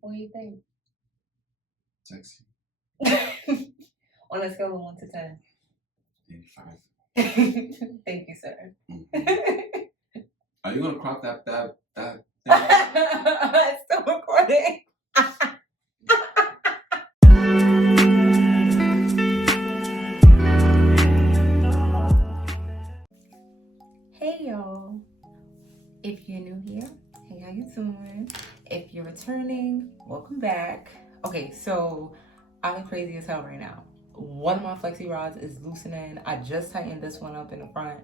What do you think? Sexy. On a scale of 1 to 10. 85. Thank you, sir. Mm-hmm. Are you gonna crop that thing? It's still recording. Hey y'all. If you're new here, hey, how you doing? If you're returning, welcome back. Okay, so I look crazy as hell right now. One of my flexi rods is loosening. I just tightened this one up in the front.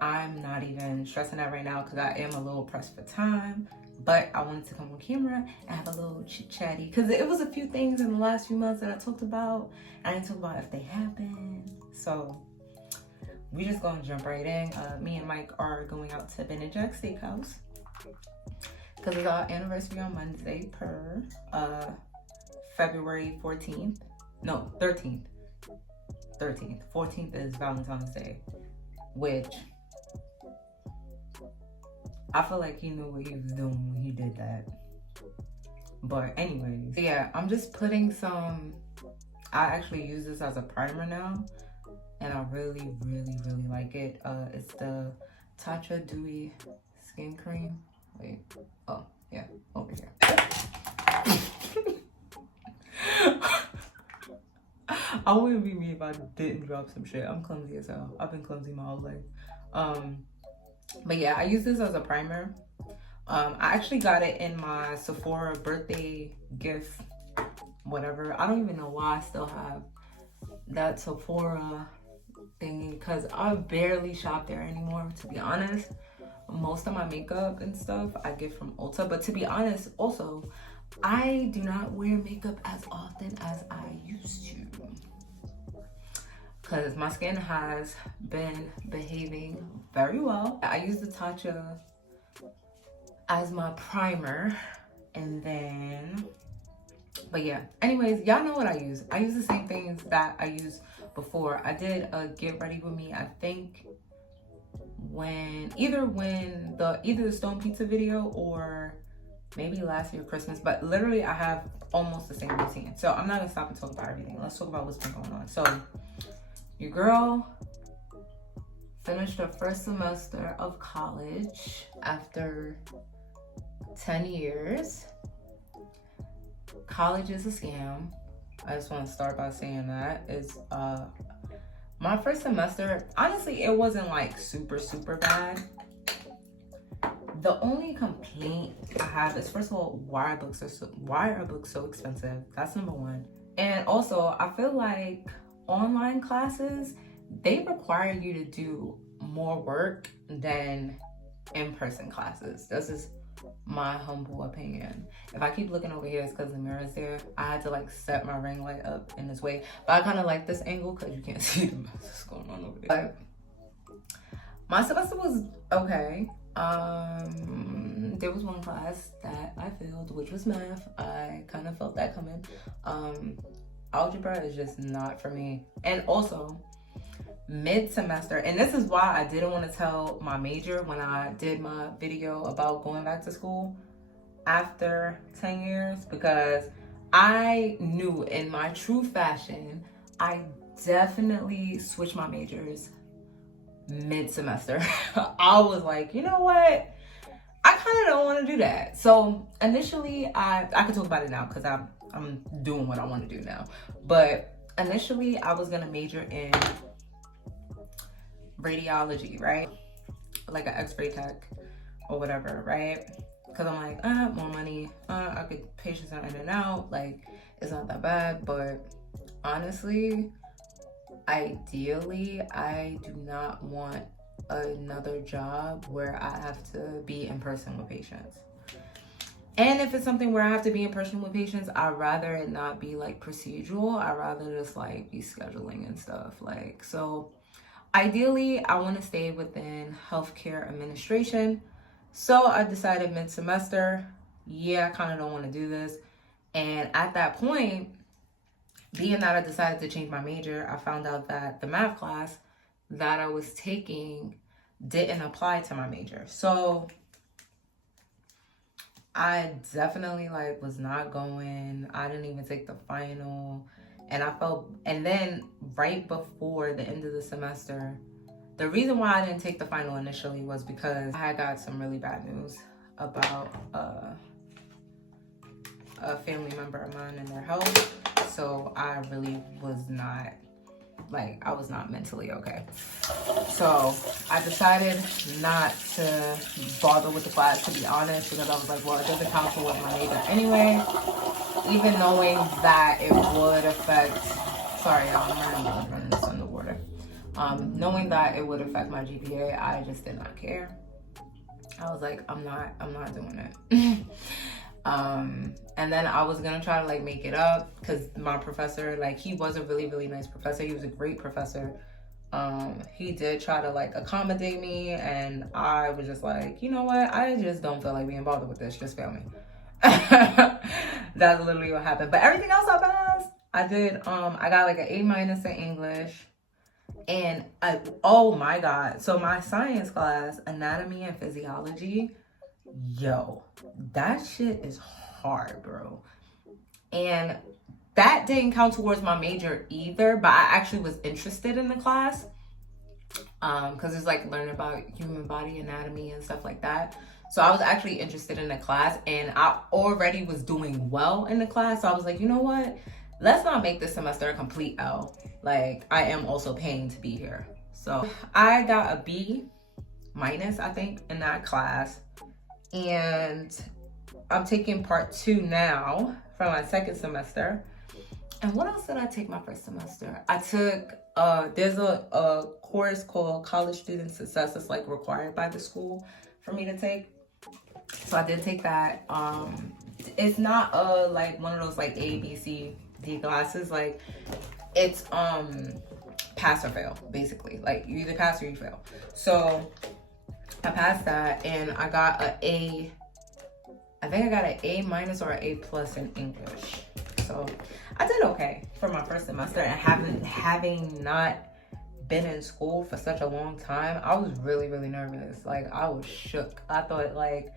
I'm not even stressing that right now because I am a little pressed for time, but I wanted to come on camera and have a little chit chatty because it was a few things in the last few months that I talked about. I didn't talk about if they happened. So we just gonna jump right in. Me and Mike are going out to Ben and Jack's Steakhouse because it's our anniversary on Monday per February 14th. No, 13th. 14th is Valentine's Day, which I feel like he knew what he was doing when he did that. But anyways, yeah, I'm just putting some, I actually use this as a primer now, and I really like it. It's the Tatcha Dewy Skin Cream. Wait, oh, yeah, over here. I wouldn't be me if I didn't drop some shit. I'm clumsy as hell. I've been clumsy my whole life. But yeah, I use this as a primer. I actually got it in my Sephora birthday gift, whatever. I don't even know why I still have that Sephora thingy because I barely shop there anymore, to be honest. Most of my makeup and stuff I get from Ulta, but to be honest, also, I do not wear makeup as often as I used to because my skin has been behaving very well. I use the Tatcha as my primer, and then, but yeah, anyways, y'all know what I use. I use the same things that I used before. I did a Get Ready With Me, I think, when the Stone Pizza video or maybe last year Christmas, but literally I have almost the same routine. So I'm not gonna stop and talk about everything. Let's talk about what's been going on. So your girl finished her first semester of college after 10 years. College is a scam. I just want to start by saying that. It's my first semester, honestly, it wasn't like super bad. The only complaint I have is, first of all, why are books so expensive? That's number one. And also, I feel like online classes, they require you to do more work than in-person classes. This is my humble opinion. If I keep looking over here, it's because the mirror is there. I had to like set my ring light up in this way, but I kind of like this angle because you can't see the mess that's going on over there. But my semester was okay. There was one class that I failed, which was math. I kind of felt that coming. Algebra is just not for me. And also, mid-semester, and this is why I didn't want to tell my major when I did my video about going back to school after 10 years, because I knew in my true fashion, I definitely switched my majors mid-semester. I was like, you know what? I kind of don't want to do that. So initially, I could talk about it now because I'm doing what I want to do now. But initially, I was gonna major in radiology, right? Like an X-ray tech or whatever, right? Because I'm like, more money. I could patients are in and out. Like, it's not that bad. But honestly, ideally, I do not want another job where I have to be in person with patients. And if it's something where I have to be in person with patients, I'd rather it not be like procedural. I'd rather just like be scheduling and stuff. Like, so ideally, I want to stay within healthcare administration. So I decided mid-semester, yeah, I kind of don't want to do this. And at that point, being that I decided to change my major, I found out that the math class that I was taking didn't apply to my major. So I definitely like was not going. I didn't even take the final. And I felt, and then right before the end of the semester, the reason why I didn't take the final initially was because I got some really bad news about a family member of mine and their health. So I really was not, like, I was not mentally okay. So I decided not to bother with the class, to be honest, because I was like, well, it doesn't count towards my major anyway. Even knowing that it would affect, sorry, I'm running this underwater. Knowing that it would affect my GPA, I just did not care. I was like, I'm not doing it. And then I was gonna try to like make it up because my professor, like, he was a really, really nice professor. He was a great professor. He did try to like accommodate me, and I was just like, you know what? I just don't feel like being bothered with this. Just fail me. That's literally what happened. But everything else I passed. I did. I got like an A- in English. And oh my God. So my science class, anatomy and physiology, yo, that shit is hard, bro. And that didn't count towards my major either, but I actually was interested in the class. Because it's like learning about human body anatomy and stuff like that. So I was actually interested in the class, and I already was doing well in the class. So I was like, you know what? Let's not make this semester a complete L. Like, I am also paying to be here. So I got a B-, I think, in that class. And I'm taking part 2 now for my second semester. And what else did I take my first semester? I took, there's a course called College Student Success that's like required by the school for me to take. So I did take that. It's not like one of those like A, B, C, D classes. Like, it's pass or fail, basically. Like, you either pass or you fail. So I passed that, and I got an A. I think I got an A- or an A+ in English. So I did okay for my first semester, and having not been in school for such a long time, I was really, really nervous. Like, I was shook. I thought like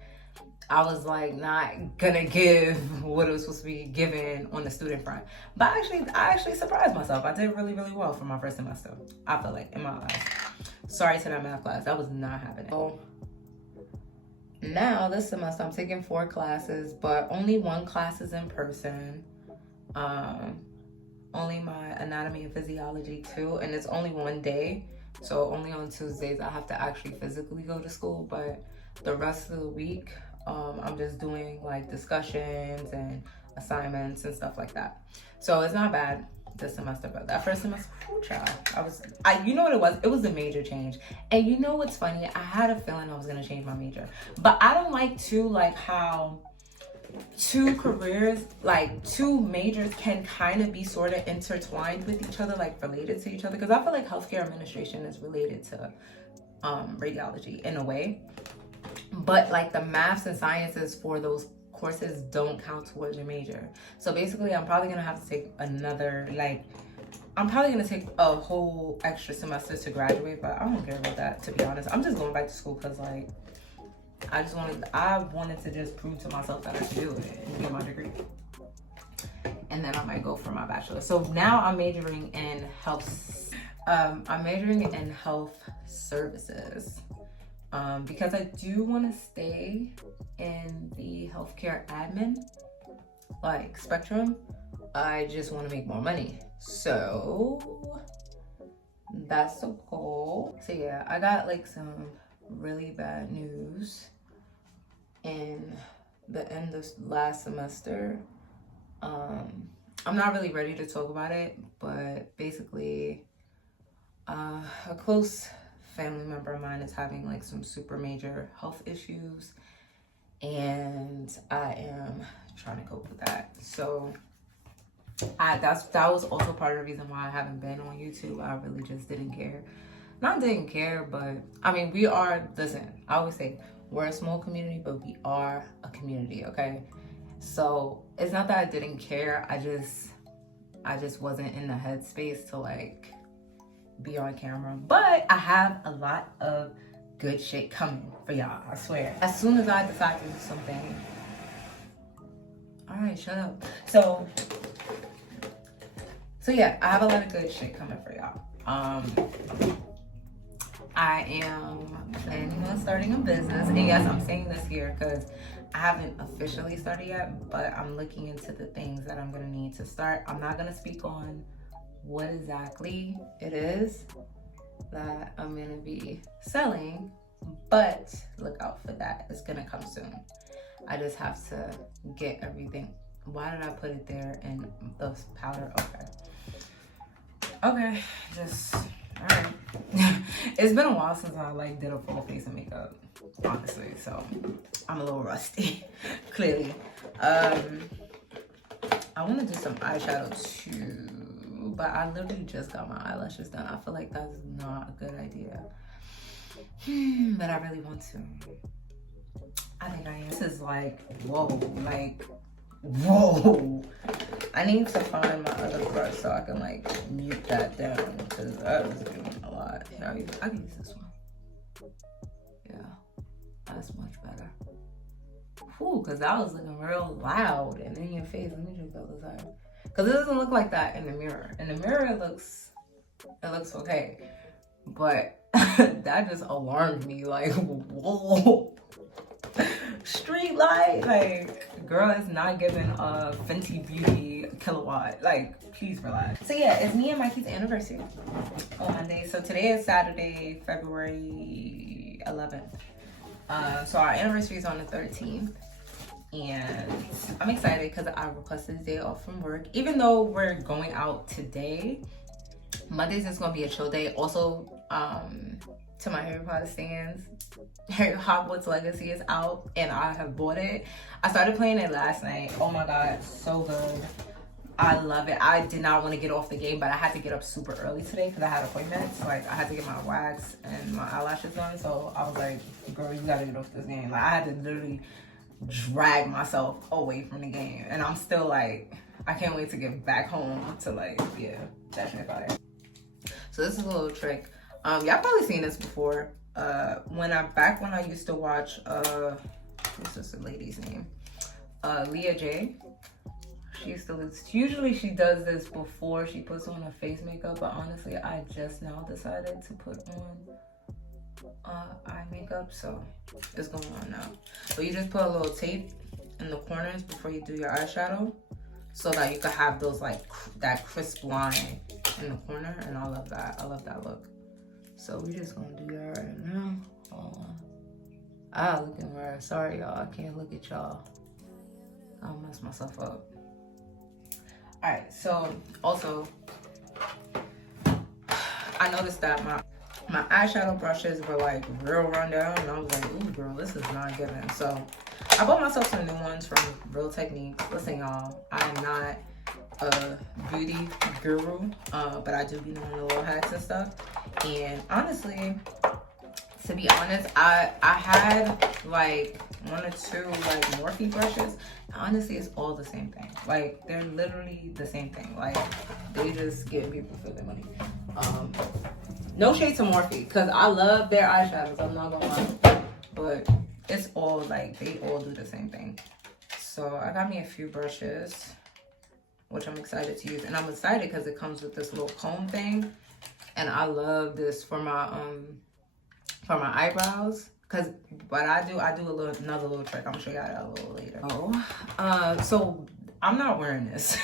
I was like not gonna give what it was supposed to be given on the student front. But I actually surprised myself. I did really, really well for my first semester. I feel like, in my eyes. Sorry to that math class. That was not happening. So now this semester I'm taking 4 classes, but only 1 class is in person. Only my anatomy and physiology too, and it's only 1 day. So only on Tuesdays I have to actually physically go to school, but the rest of the week, I'm just doing like discussions and assignments and stuff like that. So it's not bad this semester, but that first semester, oh child, you know what it was? It was a major change. And you know what's funny? I had a feeling I was gonna change my major, but I don't like to like how 2 careers, like 2 majors can kind of be sort of intertwined with each other, like related to each other, because I feel like healthcare administration is related to radiology in a way, but like the maths and sciences for those courses don't count towards your major. So basically I'm probably gonna have to take another, like, I'm probably gonna take a whole extra semester to graduate, but I don't care about that, to be honest. I'm just going back to school because like I wanted to just prove to myself that I could do it and get my degree. And then I might go for my bachelor. So now I'm majoring in health. I'm majoring in health services because I do want to stay in the healthcare admin like spectrum. I just want to make more money. So that's the goal. So yeah, I got like some really bad news in the end of last semester. I'm not really ready to talk about it, but basically a close family member of mine is having like some super major health issues, and I am trying to cope with that. So that was also part of the reason why I haven't been on YouTube. I really just didn't care. Not didn't care, but I mean, listen, I always say we're a small community, but we are a community, okay? So it's not that I didn't care. I just wasn't in the headspace to like be on camera. But I have a lot of good shit coming for y'all, I swear. As soon as I decide to do something, right, shut up. So yeah, I have a lot of good shit coming for y'all. I am planning on starting a business. And yes, I'm saying this here because I haven't officially started yet, but I'm looking into the things that I'm gonna need to start. I'm not gonna speak on what exactly it is that I'm gonna be selling, but look out for that. It's gonna come soon. I just have to get everything. Why did I put it there in the powder? Okay, just all right. It's been a while since I like did a full face of makeup, honestly, so I'm a little rusty. Clearly. I want to do some eyeshadow too, but I literally just got my eyelashes done. I feel like that's not a good idea, but I really want to. I think I am. This is like whoa. I need to find my other brush so I can like mute that down because that was doing a lot. Yeah, I can use this one. Yeah, that's much better. Whew, because that was looking real loud and in your face. Let me just go this side. Because it doesn't look like that in the mirror. In the mirror, it looks okay. But that just alarmed me. Like, whoa. Street light, like, girl, it's not giving a Fenty Beauty kilowatt. Like, please relax. So yeah, it's me and Mikey's anniversary on Monday. So today is Saturday, February 11th. So our anniversary is on the 13th. And I'm excited because I requested a day off from work. Even though we're going out today, Monday's is going to be a chill day. Also, to my Harry Potter stands, Hogwarts Legacy is out and I have bought it. I started playing it last night. Oh my god, so good. I love it. I did not want to get off the game, but I had to get up super early today because I had appointments. Like, I had to get my wax and my eyelashes done. So I was like, girl, you gotta get off this game. Like, I had to literally drag myself away from the game. And I'm still like, I can't wait to get back home to like, yeah, that shit fire. So this is a little trick. Y'all probably seen this before. When I used to watch, what's this lady's name? Leah J. She used to, usually she does this before she puts on her face makeup, but honestly, I just now decided to put on eye makeup, so it's going on now. So you just put a little tape in the corners before you do your eyeshadow, so that you can have those like that crisp line in the corner, and I love that. I love that look. So we're just gonna do that right now. Hold on. Ah, looking weird. Sorry, y'all. I can't look at y'all. I'll mess myself up. All right. So also, I noticed that my eyeshadow brushes were like real run down, and I was like, ooh, girl, this is not giving. So I bought myself some new ones from Real Techniques. Listen, y'all, I'm not a beauty guru, but I do be knowing the little hacks and stuff. And honestly, to be honest, I had like 1 or 2 like Morphe brushes. Honestly, it's all the same thing. Like, they're literally the same thing. Like, they just get people for their money. No shade to Morphe, because I love their eyeshadows, I'm not gonna lie. But it's all like, they all do the same thing. So I got me a few brushes, which I'm excited to use. And I'm excited because it comes with this little comb thing. And I love this for my eyebrows. Cause what I do another little trick. I'm gonna show you that a little later. Oh, so I'm not wearing this.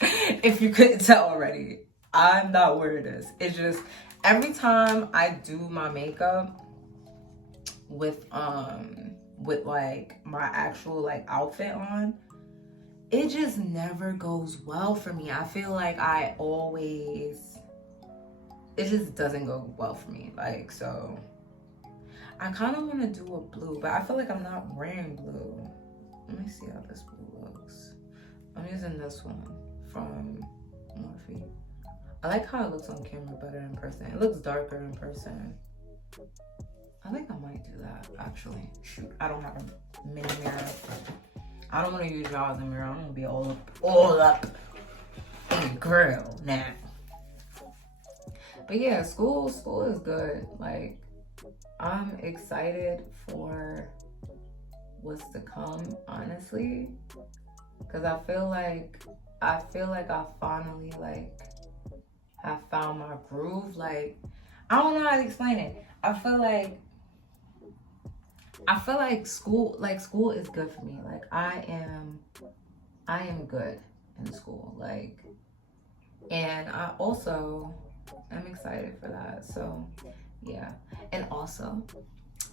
If you couldn't tell already, I'm not wearing this. It's just every time I do my makeup with like my actual like outfit on, it just never goes well for me. I feel like it just doesn't go well for me. Like, so I kind of want to do a blue, but I feel like I'm not wearing blue. Let me see how this blue looks. I'm using this one from Morphe. I like how it looks on camera better in person. It looks darker in person. I think I might do that, actually. Shoot, I don't have a mini mirror. I don't want to use y'all as a mirror. I'm going to be all up in the grill now. But yeah, school is good. Like, I'm excited for what's to come, honestly. because I feel like I finally like have found my groove. Like, I don't know how to explain it. I feel like school is good for me. Like, I am good in school. Like, and I also am excited for that. So yeah. And also,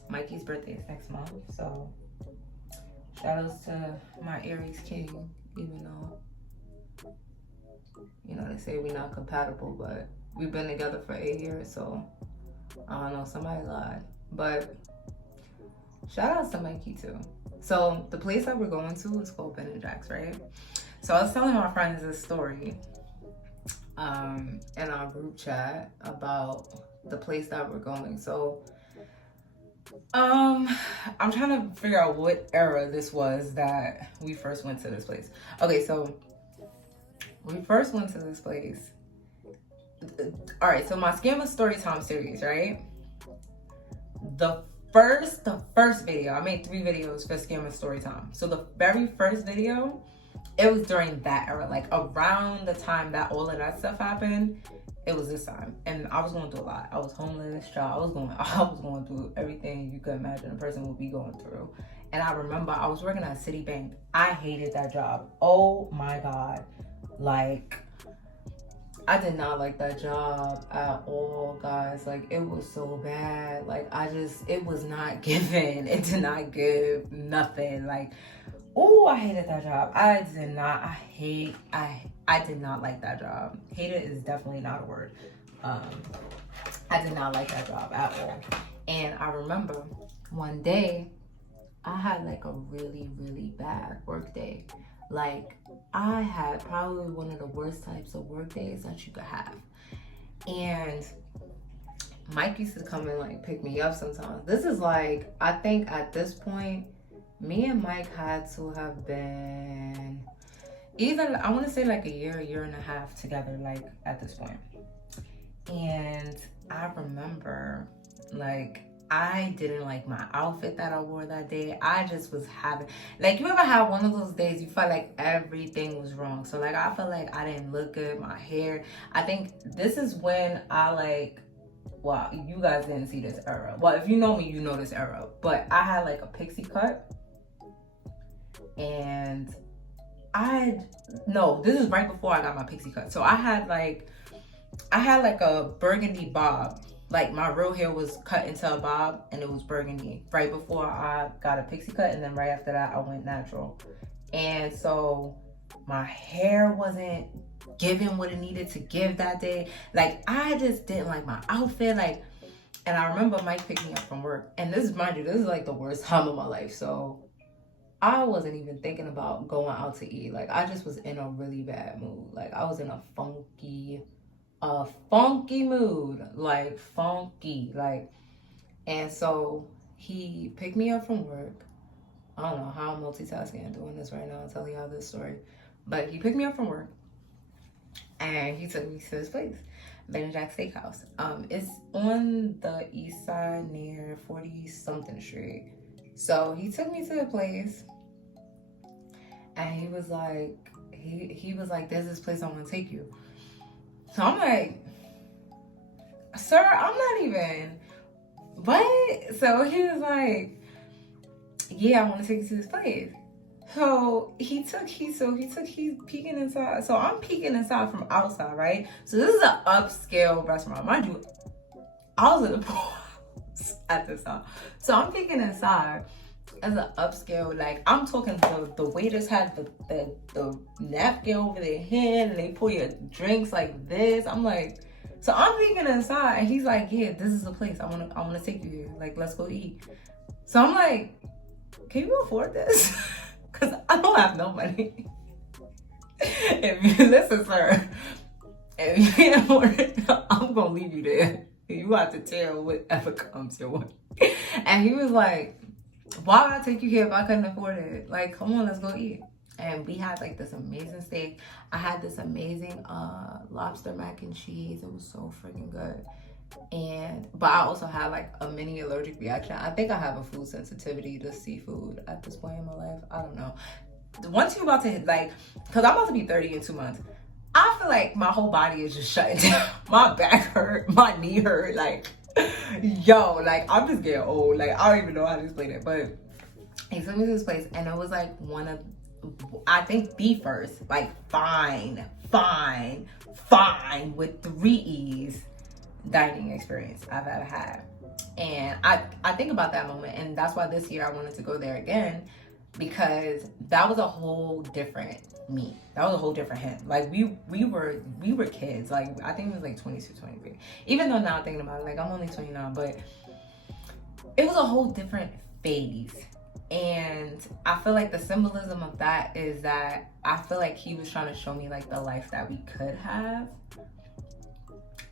Mikey's birthday is next month, so shout outs to my Aries King, even though, you know, they say we're not compatible, but we've been together for 8 years, so I don't know, somebody lied. But shout outs to Mikey too. So the place that we're going to is called Ben and Jack's, right? So I was telling my friends this story in our group chat about the place that we're going. So I'm trying to figure out what era this was that we first went to this place. Okay, so we first went to this place. All right, so my Scammer Storytime series, right? The first video, I made 3 videos for Scammer Storytime. So the very first video, it was during that era, like around the time that all of that stuff happened. It was this time, and I was going through a lot. I was homeless, child. I was going through everything you could imagine a person would be going through. And I remember I was working at Citibank. I hated that job. Oh my God. Like, I did not like that job at all, guys. Like, it was so bad. Like, it was not given. It did not give nothing. Like, oh, I hated that job. I did not like that job. Hated is definitely not a word. I did not like that job at all. And I remember one day I had like a really, really bad work day. Like, I had probably one of the worst types of work days that you could have. And Mike used to come and like pick me up sometimes. This is like, I think at this point, me and Mike had to have been either, I want to say like a year and a half together, like at this point. And I remember, like, I didn't like my outfit that I wore that day. I just was having, like, you ever have one of those days you felt like everything was wrong? So like, I felt like I didn't look good, my hair. I think this is when I like, well, you guys didn't see this era. Well, if you know me, you know this era. But I had like a pixie cut. And this is right before I got my pixie cut. So I had like a burgundy bob. Like, my real hair was cut into a bob and it was burgundy right before I got a pixie cut, and then right after that I went natural. And so my hair wasn't giving what it needed to give that day. Like, I just didn't like my outfit. Like, and I remember Mike picked me up from work, and this is like the worst time of my life. So I wasn't even thinking about going out to eat. Like, I just was in a really bad mood. Like, I was in a funky mood. Like, funky. Like, and so he picked me up from work. I don't know how I'm multitasking and doing this right now and telling y'all this story. But he picked me up from work and he took me to this place, Ben and Jack's Steakhouse. It's on the east side near 40-something Street. So he took me to the place and he was like, there's this place I want to take you. So I'm like, sir, I'm not even, what? So he was like, yeah, I want to take you to this place. So he's peeking inside. So I'm peeking inside from outside, right? So this is an upscale restaurant. Mind you, I was in the pool at this time. So I'm peeking inside as an upscale, like, I'm talking the waiters had the napkin over their hand and they pour your drinks like this. I'm like, so I'm peeking inside and he's like, yeah, this is the place. I wanna take you here. Like, let's go eat. So I'm like, can you afford this? Cause I don't have no money. If you listen, sir, if you can't afford it, I'm gonna leave you there. You have to tell whatever comes your way. And he was like, why would I take you here if I couldn't afford it? Like, come on, let's go eat. And we had like this amazing steak. I had this amazing lobster mac and cheese. It was so freaking good. But I also had like a mini allergic reaction. I think I have a food sensitivity to seafood at this point in my life. I don't know. once you about to hit, like, because I'm about to be 30 in 2 months, I feel like my whole body is just shutting down. My back hurt, my knee hurt, like, yo, like, I'm just getting old. Like, I don't even know how to explain it, but he took me to this place, and it was like one of, I think, the first, like, fine with 3 E's dining experience I've ever had. And I think about that moment, and that's why this year I wanted to go there again, because that was a whole different me. That was a whole different him. Like, we were kids. Like, I think it was like 22, 23. Even though now I'm thinking about it, like, I'm only 29, but it was a whole different phase. And I feel like the symbolism of that is that I feel like he was trying to show me, like, the life that we could have.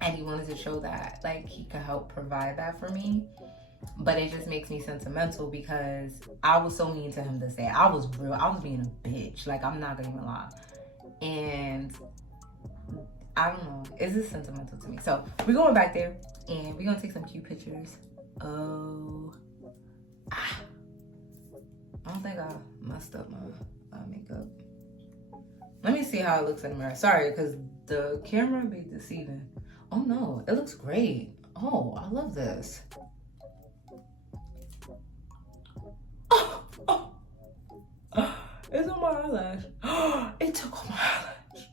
And he wanted to show that, like, he could help provide that for me. But it just makes me sentimental because I was so mean to him this day. I was being a bitch. Like, I'm not gonna even lie. And I don't know. It's just sentimental to me. So we're going back there and we're gonna take some cute pictures. I don't think I messed up my makeup. Let me see how it looks in the mirror. Sorry, because the camera be deceiving. Oh no, it looks great. Oh, I love this. It's on my eyelash. It took on my eyelash.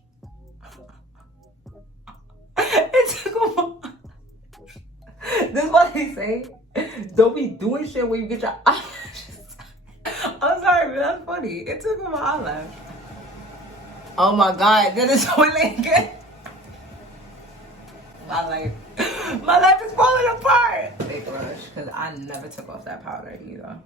It took on my eyelash. This is what they say. Don't be doing shit when you get your eyelashes. I'm sorry, but that's funny. It took on my eyelash. Oh my god, that is so good. My life is falling apart. Big rush, because I never took off that powder either.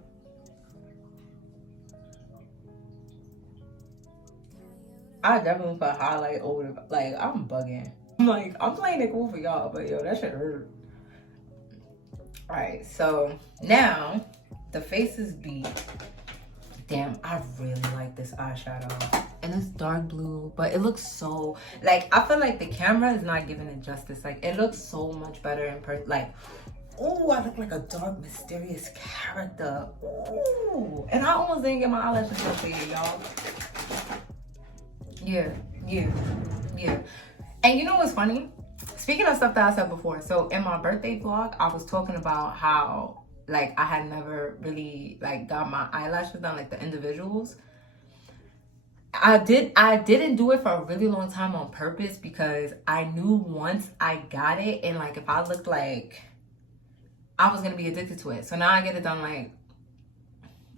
I definitely put highlight over the, like, I'm bugging. Like, I'm playing it cool for y'all, but yo, that shit hurt. Alright, so now the face is beat. Damn, I really like this eyeshadow. And it's dark blue, but it looks so, like, I feel like the camera is not giving it justice. Like, it looks so much better in person. Like, ooh, I look like a dark, mysterious character. Ooh. And I almost didn't get my eyelashes completed, y'all. Yeah. And you know what's funny? Speaking of stuff that I said before, so in my birthday vlog, I was talking about how, like, I had never really, like, got my eyelashes done, like the individuals. I didn't do it for a really long time on purpose because I knew once I got it, and like, if I looked like I was gonna be addicted to it. So now I get it done, like,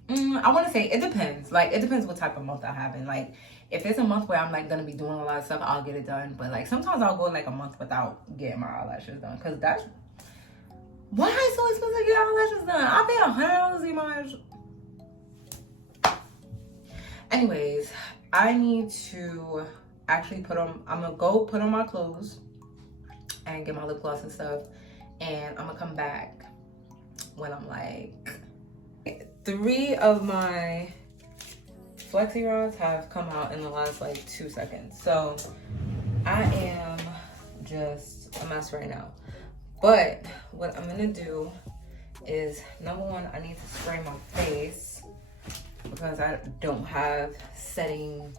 I want to say it depends. Like, it depends what type of month I have. And like, if it's a month where I'm like gonna be doing a lot of stuff, I'll get it done. But like, sometimes I'll go like a month without getting my eyelashes done, because that's why it's so expensive to get eyelashes done. I paid $100 to get my eyelashes. Anyways, I need to actually I'm gonna go put on my clothes and get my lip gloss and stuff, and I'm gonna come back when I'm like, 3 of my flexi rods have come out in the last like 2 seconds. So I am just a mess right now. But what I'm gonna do is, number one, I need to spray my face because I don't have setting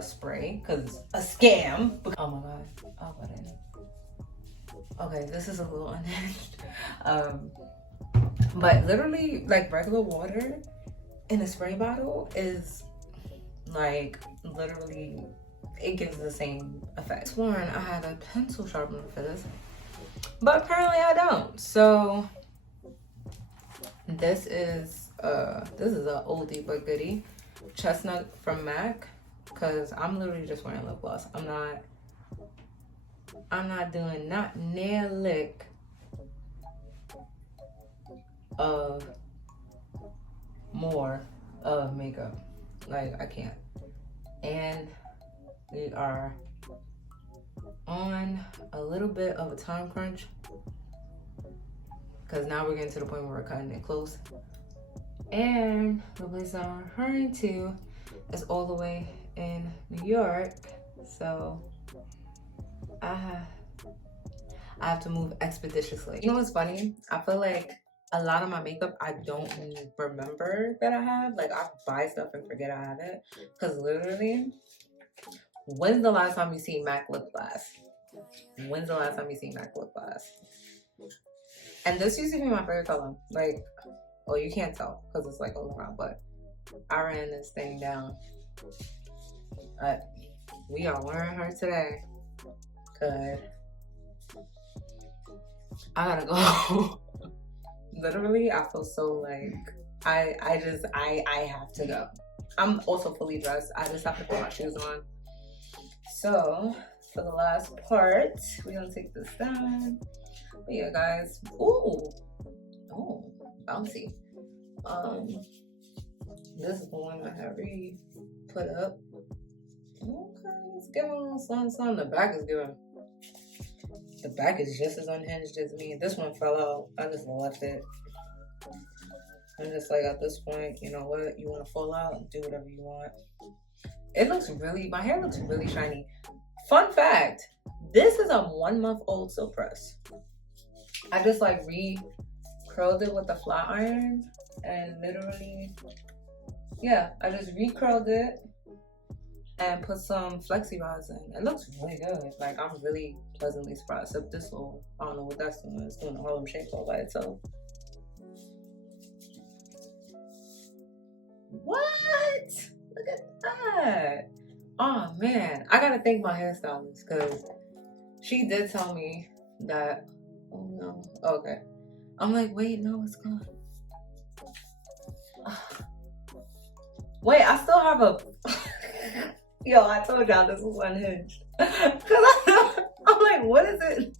spray because it's a scam. Oh my god. Oh, what in? Okay, this is a little unhinged. But literally, like, regular water in a spray bottle is like, literally, it gives the same effect. I sworn I had a pencil sharpener for this, but apparently I don't. So this is a oldie but goodie, chestnut from MAC, because I'm literally just wearing lip gloss. I'm not doing not near lick of more of makeup. Like, I can't. And we are on a little bit of a time crunch because now we're getting to the point where we're cutting it close. And the place I'm referring to is all the way in New York. So I have to move expeditiously. You know what's funny? I feel like a lot of my makeup I don't remember that I have. Like I buy stuff and forget I have it. Cause literally, when's the last time you seen MAC lip gloss? When's the last time you seen MAC lip gloss? And this used to be my favorite color. Like, well, you can't tell because it's like all around, but I ran this thing down. We are wearing her today. Cause I gotta go. Literally, I feel so like I have to go. I'm also fully dressed. I just have to put my shoes on. So for the last part, we're gonna take this down. But yeah, guys. Ooh, oh, bouncy. This is the one I have already put up. Okay, it's giving a little sun. The back is giving. The back is just as unhinged as me. This one fell out. I just left it. I'm just like, at this point, you know what? You want to fall out? Do whatever you want. It looks really, my hair looks really shiny. Fun fact, this is a 1-month-old silk press. I just like curled it with a flat iron and literally, yeah, I just curled it and put some flexi rods in. It looks really good. Like, I'm really pleasantly surprised. Except this little, I don't know what that's doing. It's doing the Harlem Shake all by itself. What? Look at that. Oh man, I gotta thank my hairstylist because she did tell me that. Oh no. Okay. I'm like, wait, no, it's gone. Wait, I still have a. Yo, I told y'all this was unhinged. Cause I'm like, what is it?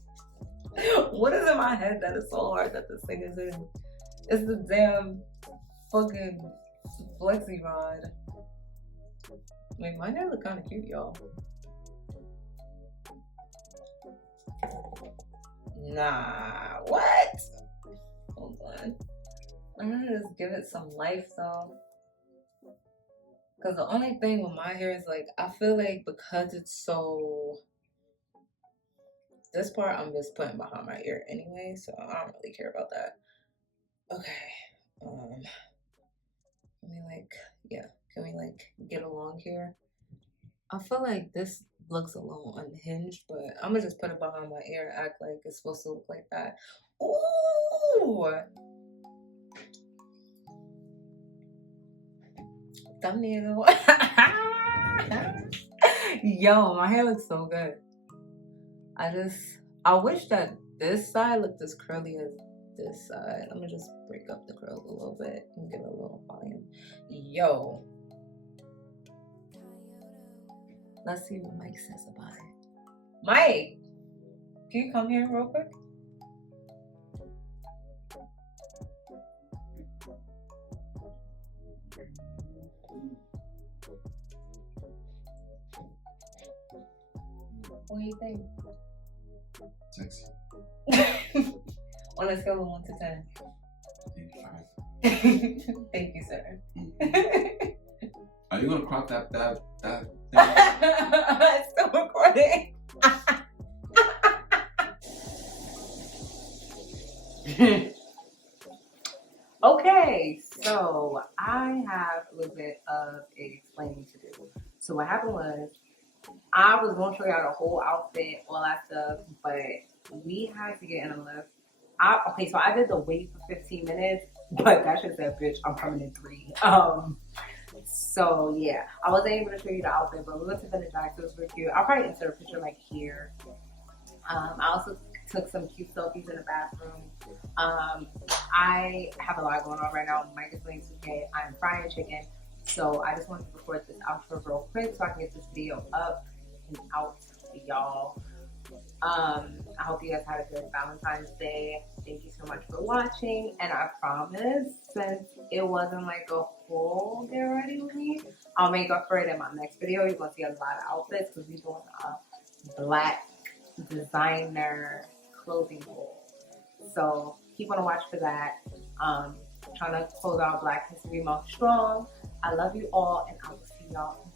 What is in my head that is so hard that this thing is in? It's the damn fucking flexi rod. Like, my hair look kind of cute, y'all. Nah, what? Hold on. I'm gonna just give it some life, though. Because the only thing with my hair is, like, I feel like because it's so... This part I'm just putting behind my ear anyway, so I don't really care about that. Okay. Let me, like, yeah. Can we, like, get along here? I feel like this looks a little unhinged, but I'm gonna just put it behind my ear and act like it's supposed to look like that. Ooh! Thumbnail. Yo, my hair looks so good. I wish that this side looked as curly as this side. Let me just break up the curls a little bit and give it a little volume. Yo. Let's see what Mike says about it. Mike, can you come here real quick? What do you think? Sexy. On a scale of 1 to 10. 5. Thank you, sir. Are you gonna crop that thing? It's still recording. Okay, so I have a little bit of explaining to do. So what happened was, I was going to show y'all the whole outfit, all that stuff, but we had to get in a lift. Okay, so I did the wait for 15 minutes, but that shit said, bitch, I'm coming in 3. So yeah, I wasn't able to show you the outfit, but we went to Vintage Jack, so it was really cute. I'll probably insert a picture like here. I also took some cute selfies in the bathroom. I have a lot going on right now. Mike is playing 2K. I'm frying chicken. So I just wanted to record this outro real quick so I can get this video up and out to y'all. I hope you guys had a good Valentine's Day. Thank you so much for watching. And I promise, since it wasn't like a full get ready with me, I'll make up for it in my next video. You're going to see a lot of outfits because we're doing a black designer clothing haul. So keep on the watch for that. Trying to close out Black History Month strong. I love you all, and I will see y'all